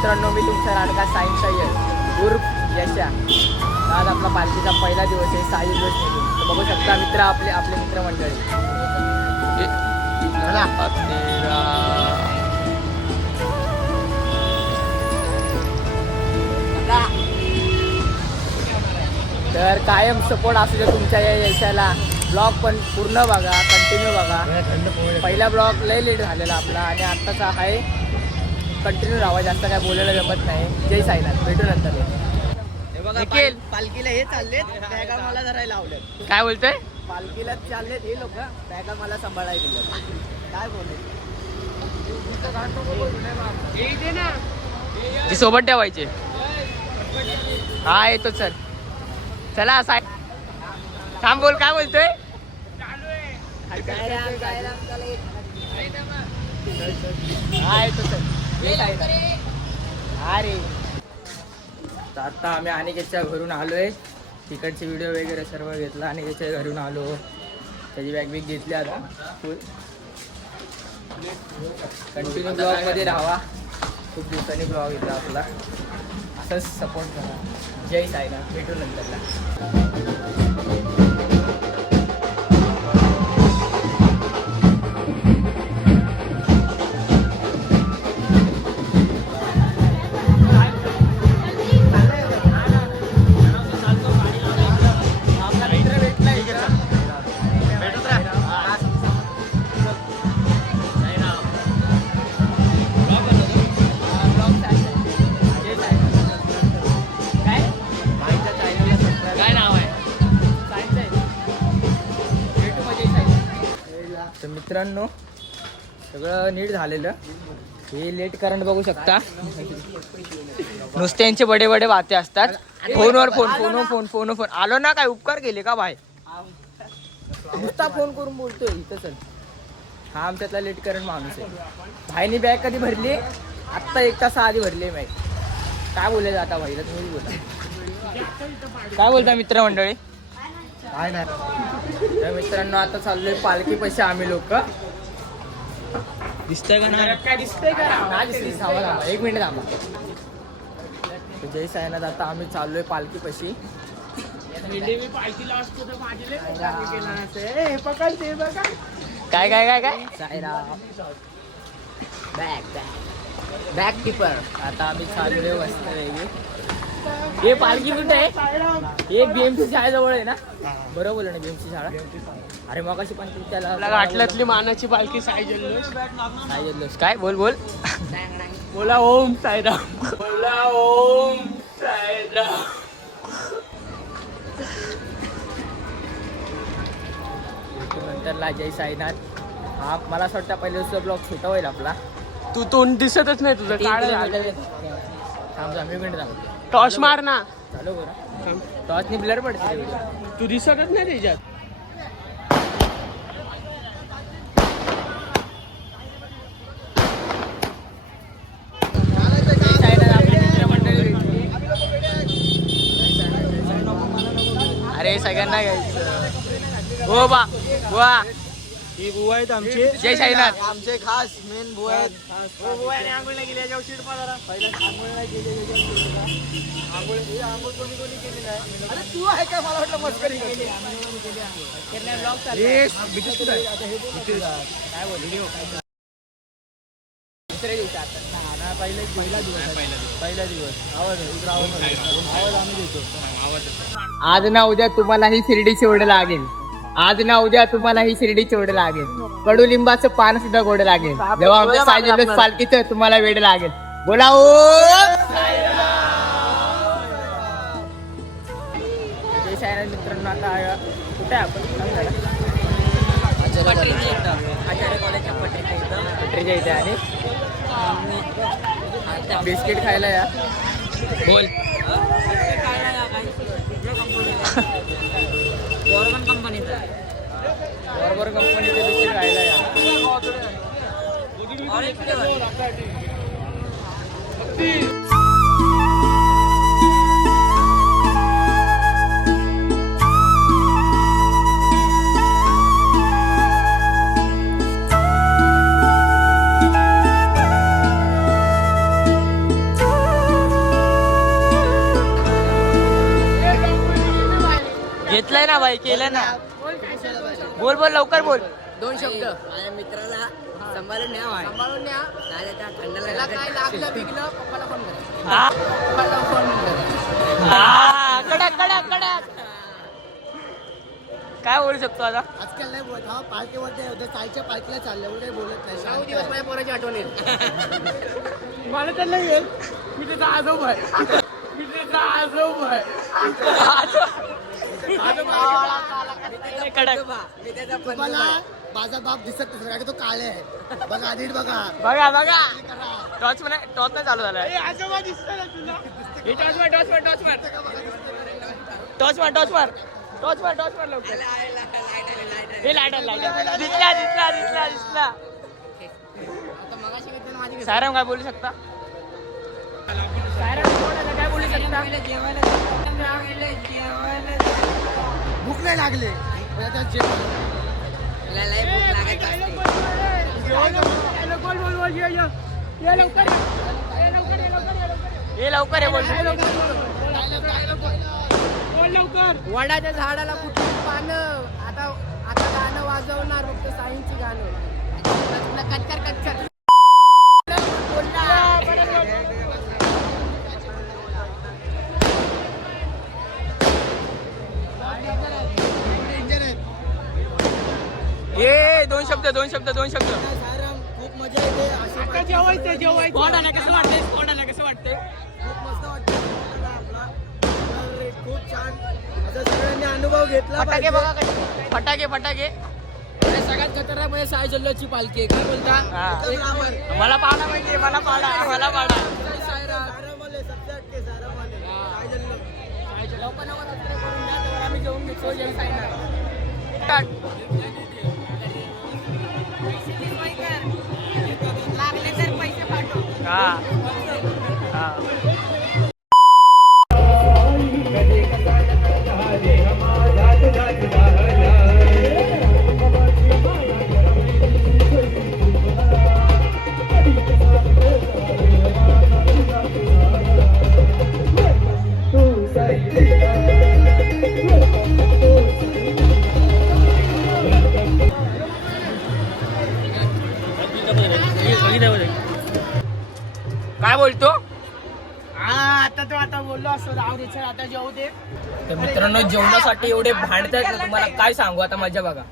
मित्रांनो, मी तुमचा लाडका साईन सय्यद उर्फ यशा. आज आपला पालखीचा पहिला दिवस आहे, 6 दिवस निघून. तर बघू शकता मित्र आपले मित्रमंडळी. तर कायम सपोर्ट असू दे तुमच्या या यशाला. ब्लॉग पण पूर्ण बघा, कंटिन्यू बघा. पहिला ब्लॉग लय लेट झालेला आपला आणि आत्ताचा आहे कंटिन्यू राहावा. जास्त काय बोलायला जमत नाही. जय साईनाथ, भेटू नंतर. हे बघा पालखीला हे चाललेत, बॅगा मला धरायला लावलेत. काय बोलतोय? पालखीला चाललेत हे लोक, बॅगा मला सांभाळायला दिलं. काय बोलले ती सोबत ठेवायचे. हा येतो सर. चला साई थांब, बोल काय बोलतोय? हा येतो सर. अरे आता आम्ही अनिकेतच्या घरून आलोय. तिकडचे व्हिडिओ वगैरे सर्व घेतला आणि त्याच्या घरून आलो. त्याची बॅग बिग घेतली. आता फुल कंटिन्यू ब्लॉगमध्ये राहावा. खूप दिवसांनी ब्लॉग येतो आपला. असंच सपोर्ट करा. जय साईनाथ, भेटू नंतरला. तर मित्रांनो, सगळं नीट झालेलं. हे लेट कारण बघू शकता. नुसते यांचे बडे बडे बाते असतात. फोनवर फोन आलो ना, काय उपकार केले का भाई? नुसता फोन करून बोलतोय इथं. चल, हा आमच्यातला लेट करण माणूस आहे. भाईनी बॅग कधी भरली? आत्ता 1 तास आधी भरली बॅग. काय बोलायचं आता भाईला? तुम्ही बोला. काय बोलता मित्रमंडळी? काय नाही. तर मित्रांनो, आता चाललोय पालखी पैसे आम्ही लोक. दिसतंय का नाही? काय दिसतंय का? नाही दिसतंय. थांबा 1 मिनिट थांबा. जय साईनाथ, आता आम्ही चाललोय पालखी पैशी. काय काय काय काय साईराम बॅग कीपर. आता आम्ही चाललोय मस्त. हे पालखी कुठे आहे? एक बीएमसी शाळेजवळ आहे ना? बरोबर बोल ना, बीएमसी शाळा. अरे मग कशी पण त्याला घाटल्यातली मानाची पालखी साई जल्लोष. काय बोल बोला ओम साईराम. बोला ओम साईराम. नंतरला जय साईनाथ. हा मला असं वाटतं पहिल्या दिवसाचा ब्लॉग छोटा होईल आपला. तू तोंड दिसतच नाही तुझं. थांब 1 मिनिट थांब. टॉर्च मार ना. चालू बरं. टॉर्चनी ब्लर पडते. तू दिसतच नाही त्याच्यात. अरे सगळ्यांना घ्यायचं. हो बा बुवा, ही बुवा आहेत आमचे. जय साईनाथ. आमचे खास मेन बुवा आहेत. आंघोळीला गेले याच्यावर शीट पाहा. पहिला आंघोळीला गेले आंघोळ कोणी केली नाही. अरे तू आहे काय? मला वाटलं मस्करी केली. काय बोल पहिला दिवस आवाज आम्ही देतो. आज ना उद्या तुम्हाला ही शिर्डीची ओढ लागेल. आज ना उद्या तुम्हाला ही शिर्डीची ओढ लागेल. कडुलिंबाचं पान सुद्धा गोड लागेल. जेव्हा आमच्या साई जल्लोष पालखीचं तुम्हाला वेळ लागेल. बोला ओ जय साईनाथ. मित्रांनो, आता कुठे आहे आपण? आचार्य कॉलेजच्या पटरीच्या इथे. आणि बिस्किट खायला या. बोल. बरोबर कंपनीचे बिस्किट खायला या. भाई केलं ना. बोल बोल लवकर बोल. 2 शब्द माझ्या मित्राला सांभाळून न्या भाई. सांभाळून न्या. नाही त्या खंडाला काय लागलं बिगलं पप्पाला फोन करा. हा पप्पाला फोन करा. हा, कडक कडक कडक. काय बोलू शकतो आता? आजकाल नाही बोलत हा पार्टीमध्ये होतं साईच्या पार्टीला चाललं एवढं काही बोलत नाही जाऊ दिवस माझ्या पोराची आठवण येईल. मला तर नाही येईल. मी त्याचा आजोबा आहे. मी त्याचा आजोबा आहे. कडक. मी त्याचा तुम्हाला माझा बाप दिसत नसेल कारण तो काळे आहे बघा नीट बघा बघा बघा टॉर्च नाही चालू झाला. हे टॉर्च मार टॉर्च मार टॉर्च मार टॉर्च मार टॉर्च मार टॉर्च मार टॉर्च मार लवकर. हे लाईट दिसला दिसला दिसला दिसला. सायराम काय बोलू शकता? सायराम काय बोलू शकता? भूक नाही लागले पण आता जेवण हे लवकर आहे बोल. वडाच्या झाडाला कुठली पानं आता आता गाणं वाजवणार फक्त साईंची गाणं. कटकर कटकर. हे दोन शब्द खूप मजा येते अशी जेवायचं कोणाला कसं वाटतंय कोणाला कसं वाटतंय? खूप मस्त वाटतं आपला तर खूप छान आता सगळ्यांनी अनुभव घेतला फटाके पाहिजे. बघा कसे. फटाके फटाके. सगळ्यात खतरनाक म्हणजे साई जल्लोची पालखी आहे. काय बोलता? हा. एकदम आभार. मला पाडा म्हणजे मला पाडा. सारामले, सबसे हटके सारामले. काय झालं? लोकांना सबस्क्राईब करून द्या तेव्हा आम्ही जेवून घेतो जय साईनाथ. लागले तर पैसे पाठव. हा हा. काय बोलतो? आता तो आता बोललो असतो जाऊ दे चल आता जेवू दे. तर मित्रांनो जेवणासाठी एवढे भांडतात ना तुम्हाला काय सांगू आता मजा बघा.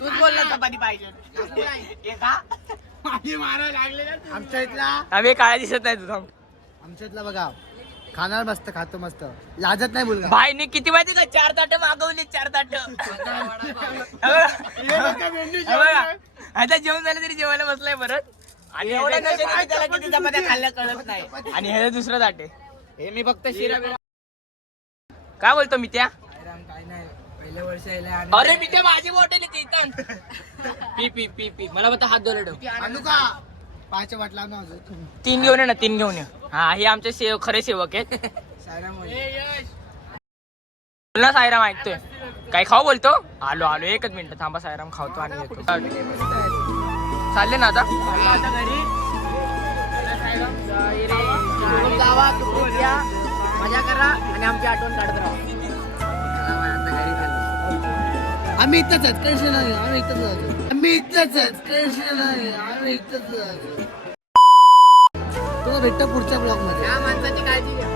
तूच बोलला चपाती पाहिजे. आमच्या इथला आम्ही काय दिसत नाही तुझा. आमच्या इथला बघा खाणार मस्त खातो मस्त लाजत नाही मुलगा भाईने किती माहिती का 4 ताटं मागवली 4 ताटं. आता जेवण झालं तरी जेवायला बसलाय परत. आणि एवढ्या नशेने त्याला किती चपात्या खाल्ल्या कळत नाही. आणि हे दुसरं ताट आहे. हे मी फक्त शिरा बिरा. काय बोलतो मी त्या? काय नाही पहिलं वर्ष यायला अरे मी त्या माझी बॉटल येते. पी पी पी पी मला फक्त हात धरले ठेव. आणू का पाच वाट लावून अजून 3 घेऊन ये ना 3 घेऊन ये. हा हे आमचे खरे सेवक आहेत. बोल ना सायराम ऐकतोय. काय खाऊ बोलतो? आलो आलो 1 मिनिट थांबा सायराम खावतो आणि येतो. चालले ना आता घरी जावा तुम्ही या मजा करा आणि आमची आठवण काढत राहा. आम्ही इथंच आहेत टेन्शन नाही आम्ही इथंच आहेत टेन्शन नाही आम्ही इथंच तुला भेटतो पुढच्या ब्लॉग मध्ये या माणसाची काळजी घ्या.